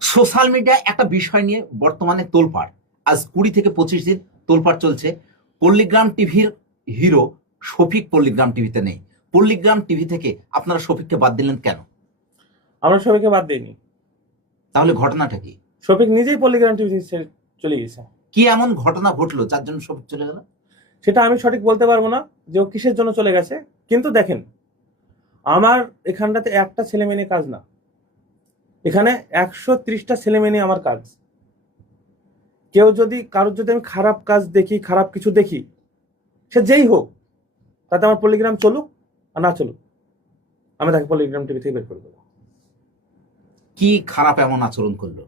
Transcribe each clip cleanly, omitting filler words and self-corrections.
Social মিডিয়ায় একটা বিষয় নিয়ে বর্তমানে তোলপাড়। আজ 20 থেকে 25 দিন তোলপাড় চলছে। পল্লীগ্রাম টিভির হিরো শফিক পল্লীগ্রাম টিভিতে নেই। পল্লীগ্রাম টিভি থেকে আপনারা শফিককে বাদ দিলেন কেন? আমরা শফিককে বাদ দিইনি। তাহলে ঘটনাটা কি? শফিক নিজেই পল্লীগ্রাম টিভি ছেড়ে চলে গেছে। কি এমন ঘটনা ঘটলো যার জন্য শফিক চলে গেল? সেটা আমি সঠিক বলতে পারবো না যে ও কিসের জন্য চলে গেছে। কিন্তু দেখেন, আমার এখানটাতে একটা ছেলে মেয়ে নিয়ে কাজ না, এখানে 130টা ছেলে মেয়ে নিয়ে আমার কাজ। কেউ যদি কারোর যদি আমি খারাপ কাজ দেখি, খারাপ কিছু দেখি, সে যেই হোক, তাতে আমার পল্লীগ্রাম চলুক আর না চলুক, আমি তাকে পল্লীগ্রাম টিভি থেকে বের করে দেবো। কি খারাপ এমন আচরণ করলো?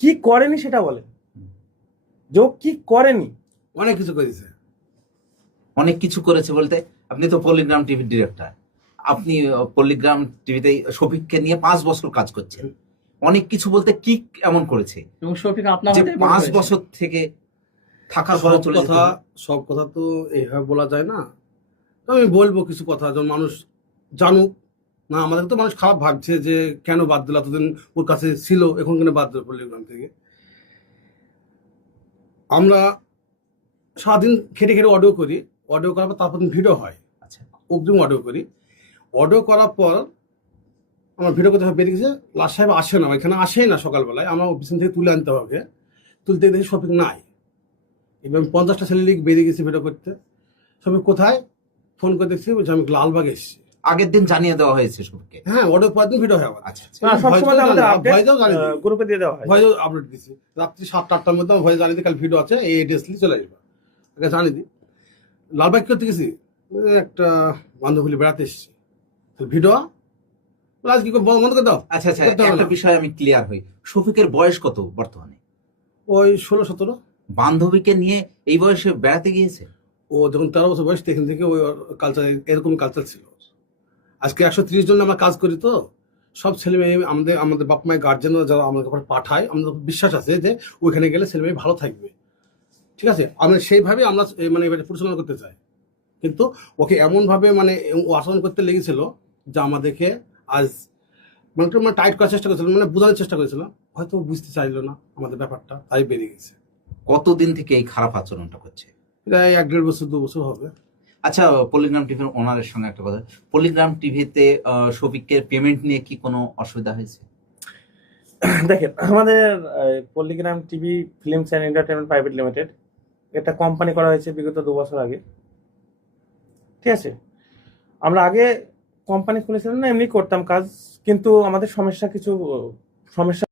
কি করেনি সেটা বলেন, যে ও কি করেনি। অনেক কিছু করেছে। অনেক কিছু করেছে বলতে, আপনি তো পল্লীগ্রাম টিভির ডিরেক্টর, আপনি পল্লীগ্রাম টিভিতে শফিককে নিয়ে 5 বছর কাজ করছেন। অনেক কিছু বলতে কি এমন করেছে এবং শফিক আপনার যে হাতেই বড় 5 হয়েছে। বছর থেকে থাকার পরে চলে যেতে হলো? সব কথা তো এইভাবে বলা যায় না। তো আমি বলবো কিছু কথা, যেন মানুষ জানুক। না, আমাদের তো মানুষ খারাপ ভাবছে যে কেন বাদ দিল, এতদিন ওর কাছে ছিল, এখন কেন বাদ দিল পল্লীগ্রাম থেকে। আমরা সারাদিন খেটে খেটে অডিও করি, অডিও করার পর তারপর ভিডিও হয়। আচ্ছা, অগ্রিম অডিও করি, অডিও করার পর আমার ভিডিও করতে বেরিয়ে গেছে। লাস্ট সাহেব আসে না, এখানে আসেই না সকালবেলায়, আমার অফিস থেকে তুলে আনতে হবে। তুলতে দেখি শফিক নাই। এবং 50টা ছেলে লিগ বেরিয়ে গেছে ভিডিও করতে। শফিক কোথায়, ফোন করে দেখছি, বলছে আমি লালবাগ এসেছি। আগের দিন জানিয়ে দেওয়া হয়েছে শফিককে? হ্যাঁ, অডিও পরের দিন ভিডিও হয় আমার। আচ্ছা আচ্ছা। না, সবসময় তো আমাদের আপডেট ভয়েসও জানি, গ্রুপে দিয়ে দেওয়া হয়। ভয়েসও আপডেট দিচ্ছি। রাত্রি 7টা-8টার মধ্যে আমার ভয়েস জানিয়ে দিই, কাল ভিডিও আছে, এই এড্রেস নিয়ে চলে আসবে। আগে জানিয়ে দিই। লালবাগ করতে গেছি, একটা বান্ধবী বেড়াতে এসেছি, ভিডিও আজ কি বন্ধ করে দাও। আচ্ছা আচ্ছা, করতে হবে একটা না। বিষয় আমি ক্লিয়ার হই। শফিকের বয়স কত বর্তমানে? ওই 16-17। বান্ধবীকে নিয়ে এই বয়সে বেড়াতে গিয়েছে? ও যখন 13 বছর বয়স, তখন থেকে ওই কালচার, এরকম কালচার ছিল। আজকে 130 জন আমরা কাজ করি, তো সব ছেলে মেয়ে আমাদের আমাদের বাপ মায়ের গার্জেনরা যারা আমাদের কাছে পাঠায়, আমাদের বিশ্বাস আছে যে ওইখানে গেলে ছেলে মেয়ে ভালো থাকবে। ঠিক আছে, আমরা সেইভাবে আমরা মানে এবারে পরিচালনা করতে চাই। কিন্তু ওকে এমনভাবে মানে ও আচরণ করতে লেগেছিল যে আমাদেরকে আজ মানে একটু মানে টাইট করার চেষ্টা করেছিল, মানে বোঝানোর চেষ্টা করেছিল। হয়তো ও বুঝতে চাইলো না আমাদের ব্যাপারটা, তাই বেরিয়ে গেছে। কতদিন থেকে এই খারাপ আচরণটা করছে? প্রায় 1-1.5 বছর 2 বছর হবে। আচ্ছা, পল্লীগ্রাম টিভির ওনারের সঙ্গে একটা কথা, পল্লীগ্রাম টিভিতে শফিকের পেমেন্ট নিয়ে কি কোনো অসুবিধা হয়েছে? দেখেন, আমাদের Palligram TV films and entertainment private limited, এটা কোম্পানি করা হয়েছে বিগত 2 বছর আগে। ঠিক আছে, আমরা আগে কোম্পানি খুলেছিলাম না, এমনি করতাম কাজ, কিন্তু আমাদের সমস্যা